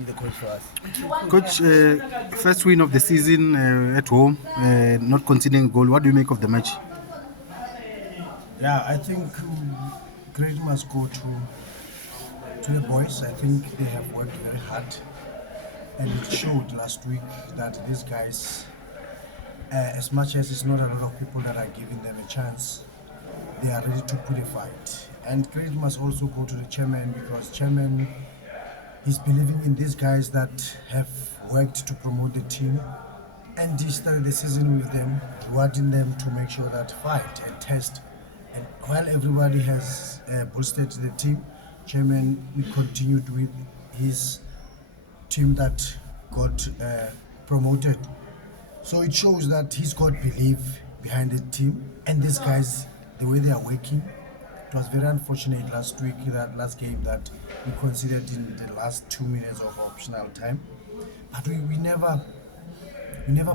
being the coach for us. Coach, first win of the season at home, not conceding a goal. What do you make of the match? Yeah, I think credit must go to the boys. I think they have worked very hard, and it showed last week that these guys, as much as it's not a lot of people that are giving them a chance, they are ready to put a fight. And credit must also go to the chairman, because chairman is believing in these guys that have worked to promote the team, and he started the season with them, rewarding them to make sure that fight and test. And while everybody has boosted the team, chairman we continued with his team that got promoted. So it shows that he's got belief behind the team, and these guys, the way they are working. It was very unfortunate last week, that last game, that we considered in the last 2 minutes of optional time. But we never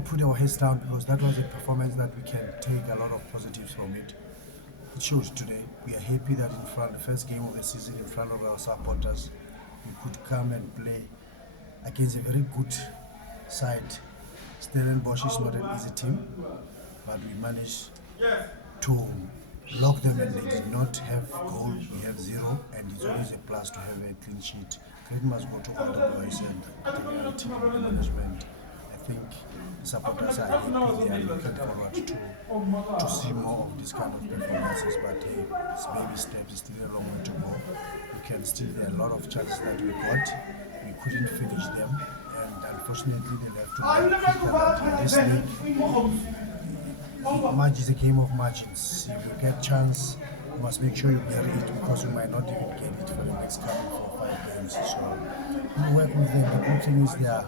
put our heads down, because that was a performance that we can take a lot of positives from it. It shows today. We are happy that in front, the first game of the season, in front of our supporters, we could come and play against a very good side. Stellenbosch is not an easy team, but we managed to lock them, and they did not have goal. We have 0, and it's always a plus to have a clean sheet. Credit must go to all the boys and the team, the management. I think the supporters are happy. They are looking forward to see more of this kind of performances, but it's baby steps. It's still a long way to go. There are a lot of chances that we got. We couldn't finish them, and unfortunately they left to this league. Match is a game of margins. If you get chance, you must make sure you get it, because you might not even get it for the next coming 4-5 games. So we work with them. The good thing is they are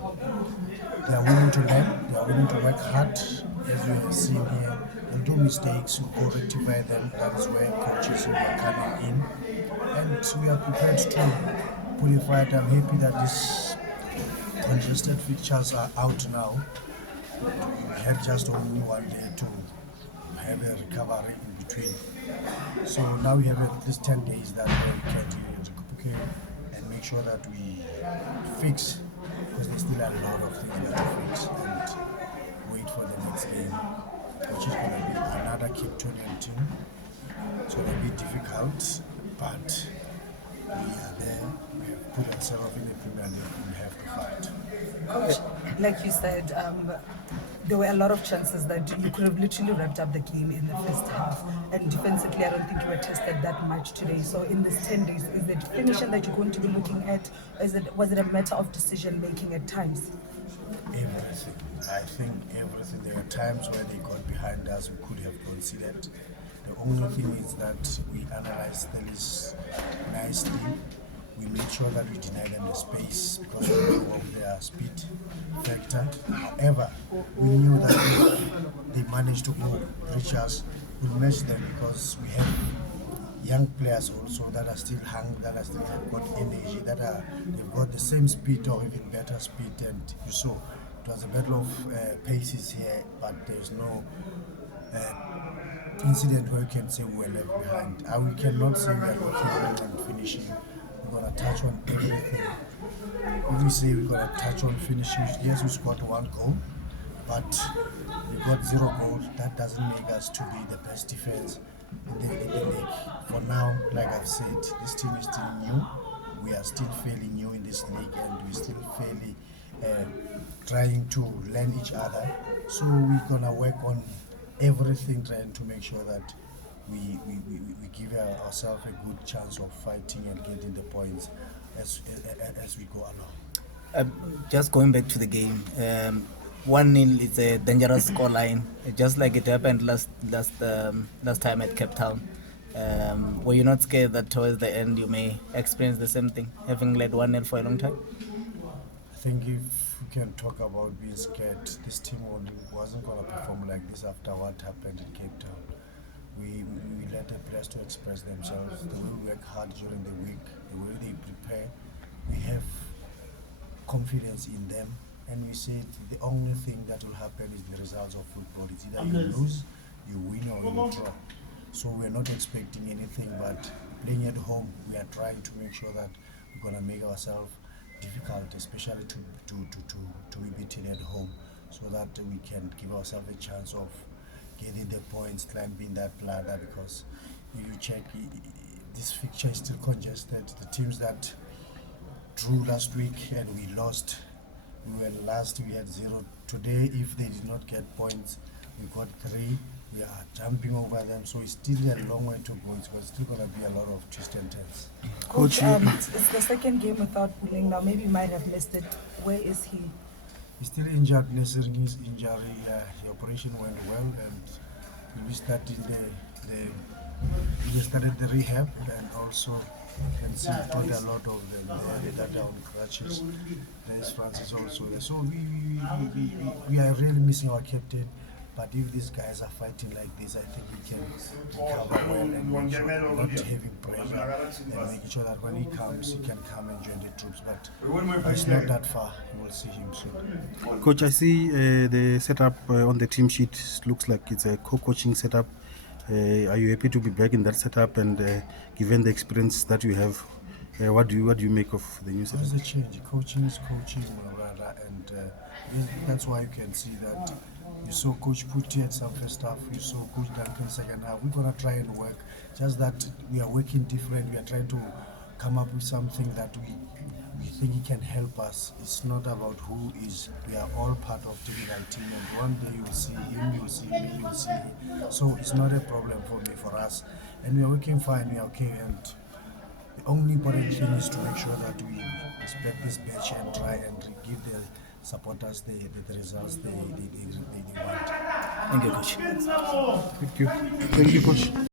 willing to learn, they are willing to work hard. As we have seen here, they'll do mistakes, we'll go rectify them. That is where coaches are coming in, and we are prepared to pull a fight. I'm happy that these congested fixtures are out now. We had just only 1 day to have a recovery in between. So now we have at least 10 days that we can recuperate and make sure that we fix, because there's still a lot of things that we fix, and wait for the next game, which is going to be another Cape Townian team. So it'll be difficult, but we are there. We have put ourselves in the Premier League. We have to fight. Coach, like you said, there were a lot of chances that you could have literally wrapped up the game in the first half. And defensively, I don't think you were tested that much today. So in these 10 days, is it finishing that you're going to be looking at? Was it a matter of decision making at times? Everything. I think everything. There were times where they got behind us, we could have considered. The only thing is that we analyzed the list nicely. We made sure that we deny them the space, because we know of their speed factor. However, we knew that if they managed to go reach us, we'll match them, because we have young players also that are still that are still have got energy, they've got the same speed or even better speed. And you saw it was a battle of paces here, but there's no incident where we can say we were left behind. We cannot say we are looking and finishing. We're going to touch on everything. If we say we're going to touch on finishing, yes, we scored 1 goal, but we got 0 goals. That doesn't make us to be the best defense in the league. For now, like I've said, this team is still new. We are still fairly new in this league, and we're still fairly trying to learn each other. So we're going to work on everything, trying to make sure that we give ourselves a good chance of fighting and getting the points as we go along. Just going back to the game, 1-0 is a dangerous scoreline, just like it happened last time at Cape Town. Were you not scared that towards the end you may experience the same thing, having led 1-0 for a long time? I think if we can talk about being scared, this team wasn't going to perform like this after what happened in Cape Town. We let the players to express themselves, the way we work hard during the week, the way they prepare. We have confidence in them, and we say the only thing that will happen is the results of football. It's either you lose, you win, or you draw. So we're not expecting anything, but playing at home, we are trying to make sure that we're going to make ourselves difficult, especially to be beaten at home, so that we can give ourselves a chance of getting the points, climbing that ladder. Because if you check, this fixture is still congested. The teams that drew last week and we lost, we were last, we had 0. Today, if they did not get points, we got 3. We are jumping over them, so it's still a long way to go. It's still going to be a lot of twists and turns. Coach, it's the second game without Pulling now. Maybe you might have missed it. Where is he? He's still injured. Necessary his injury, the operation went well, and we started we started the rehab, and also can see told a lot of them that are on crutches. There's Francis also there. So we are really missing our captain. But if these guys are fighting like this, I think we can recover well and make sure not having pressure, and making sure that when he comes, he can come and join the troops. But it's not that far. You will see him soon. Coach, I see the setup on the team sheet looks like it's a co-coaching setup. Are you happy to be back in that setup? And given the experience that you have, what do you make of the new setup? There's a change. Coaching is coaching, my brother, and that's why you can see that you saw Coach Putti at some first half, you saw Coach Duncan second half. We're gonna try and work. Just that we are working different. We are trying to come up with something that we think it can help us. It's not about who is. We are all part of typical team, and one day you'll see him, you'll see me, you'll see him. So it's not a problem for me, for us, and we are working fine. We are okay, and the only important thing is to make sure that we respect this batch and try and give the supporters the results they want. Thank you, coach. Thank you, coach.